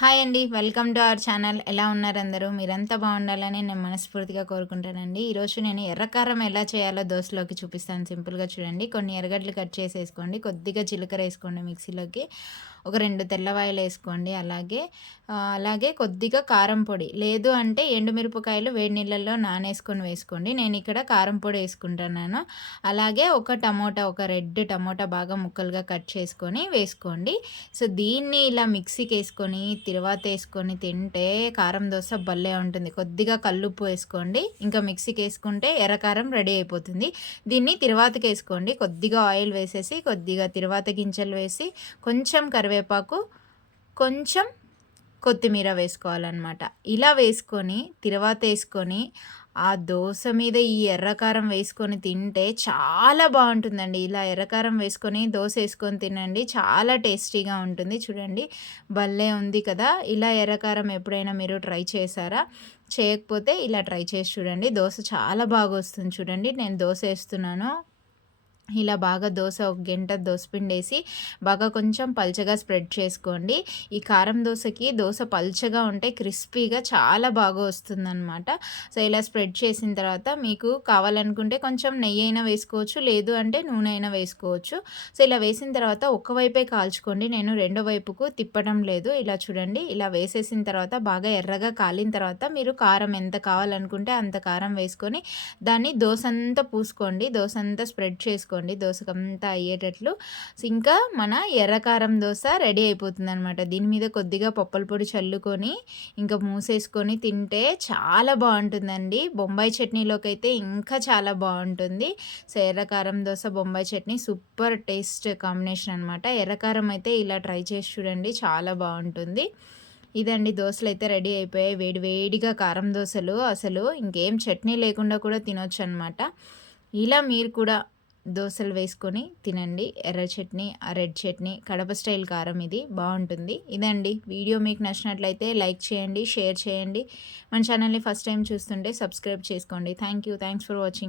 Hi అండి. Welcome to our channel. ఎలా ఉన్నారు అందరూ? మీరంతా బాగుండాలని నేను మనస్ఫూర్తిగా కోరుకుంటానండి. ఈరోజు నేను ఎర్రకారం ఎలా చేయాలో దోశలోకి చూపిస్తాను. సింపుల్గా చూడండి. కొన్ని ఎర్రగడ్డలు కట్ చేసేసుకోండి. కొద్దిగా జీలకర్ర వేసుకోండి మిక్సీలోకి. ఒక రెండు తెల్లవాయలు వేసుకోండి. అలాగే అలాగే కొద్దిగా కారం పొడి. లేదు అంటే ఎండుమిరపకాయలు వేడి నీళ్ళల్లో నానేసుకొని వేసుకోండి. నేను ఇక్కడ కారం పొడి వేసుకుంటున్నాను. అలాగే ఒక టమోటా ఒక రెడ్ టమోటా బాగా ముక్కలుగా కట్ చేసుకొని వేసుకోండి. సో దీన్ని ఇలా మిక్సీకి వేసుకొని తిరువాత వేసుకొని తింటే కారం దోశ భలే ఉంటుంది. కొద్దిగా కల్లుప్పు వేసుకోండి. ఇంకా మిక్సీకి వేసుకుంటే ఎర్రకారం రెడీ అయిపోతుంది. దీన్ని తిరువాతకి వేసుకోండి. కొద్దిగా ఆయిల్ వేసేసి కొద్దిగా తిరువాత గింజలు వేసి కొంచెం కరివేపాకు కొంచెం కొత్తిమీర వేసుకోవాలన్నమాట. ఇలా వేసుకొని తిరువాత వేసుకొని ఆ దోశ మీద ఈ ఎర్రకారం వేసుకొని తింటే చాలా బాగుంటుందండి. ఇలా ఎర్రకారం వేసుకొని దోశ వేసుకొని తినండి. చాలా టేస్టీగా ఉంటుంది. చూడండి భలే ఉంది కదా! ఇలా ఎర్రకారం ఎప్పుడైనా మీరు ట్రై చేశారా? చేయకపోతే ఇలా ట్రై చేసి చూడండి. దోశ చాలా బాగా వస్తుంది చూడండి. నేను దోశ వేస్తున్నాను. ఇలా బాగా దోశ ఒక గంట దోసపిండి వేసి బాగా కొంచెం పల్చగా స్ప్రెడ్ చేసుకోండి. ఈ కారం దోశకి దోశ పల్చగా ఉంటే క్రిస్పీగా చాలా బాగా వస్తుందన్నమాట. సో ఇలా స్ప్రెడ్ చేసిన తర్వాత మీకు కావాలనుకుంటే కొంచెం నెయ్యి అయినా వేసుకోవచ్చు లేదు అంటే నూనె అయినా వేసుకోవచ్చు. సో ఇలా వేసిన తర్వాత ఒకవైపే కాల్చుకోండి. నేను రెండో వైపుకు తిప్పడం లేదు. ఇలా చూడండి. ఇలా వేసేసిన తర్వాత బాగా ఎర్రగా కాలిన తర్వాత మీరు కారం ఎంత కావాలనుకుంటే అంత కారం వేసుకొని దాన్ని దోశ అంతా పూసుకోండి. దోశ అంతా స్ప్రెడ్ చేసుకోండి. చేసుకోండి దోశకంతా అయ్యేటట్లు. ఇంకా మన ఎర్రకారం దోశ రెడీ అయిపోతుంది అనమాట దీని మీద కొద్దిగా పప్పుల పొడి చల్లుకొని ఇంకా మూసేసుకొని తింటే చాలా బాగుంటుందండి. బొంబాయి చట్నీలోకి అయితే ఇంకా చాలా బాగుంటుంది. So ఎర్రకారం dosa Bombay chutney super taste combination అనమాట ఎర్రకారం అయితే ఇలా ట్రై చేసి చూడండి చాలా బాగుంటుంది. ఇదండి దోశలు అయితే రెడీ అయిపోయాయి. వేడి వేడిగా కారం దోశలు అసలు ఇంకేం చట్నీ లేకుండా కూడా తినొచ్చు అనమాట ఇలా మీరు కూడా దోశలు వేసుకొని తినండి. ఎర్ర చట్నీ రెడ్ చట్నీ కడప స్టైల్ కారం ఇది బాగుంటుంది. ఇదండి. వీడియో మీకు నచ్చినట్లయితే లైక్ చేయండి షేర్ చేయండి. మన ఛానల్ని ఫస్ట్ టైం చూస్తుంటే సబ్స్క్రైబ్ చేసుకోండి. Thank you thanks for watching.